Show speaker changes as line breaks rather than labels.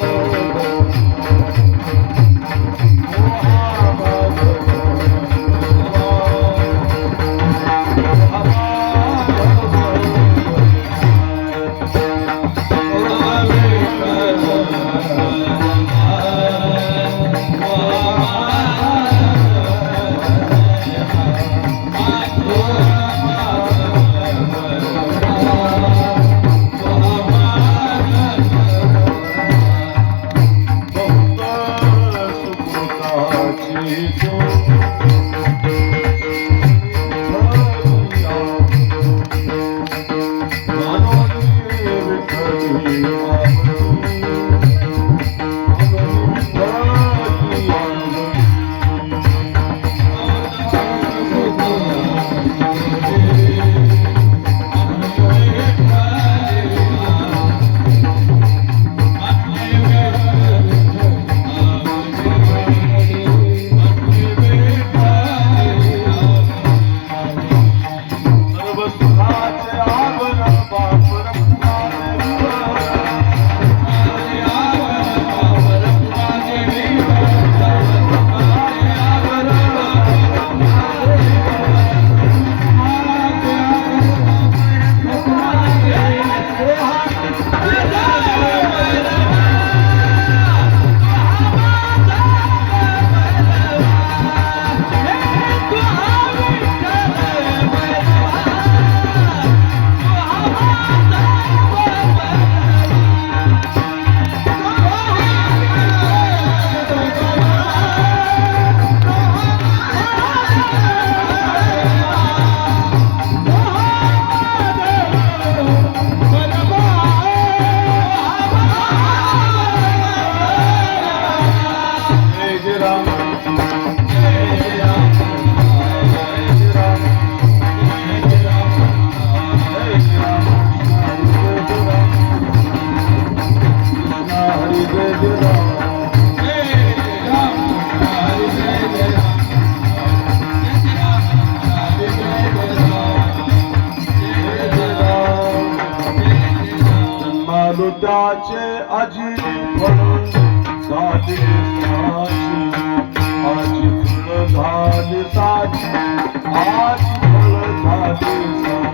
Thank you. তো मारुताचे आजी साधी साजी फुल झाली साजी आजी फुल झाली साजी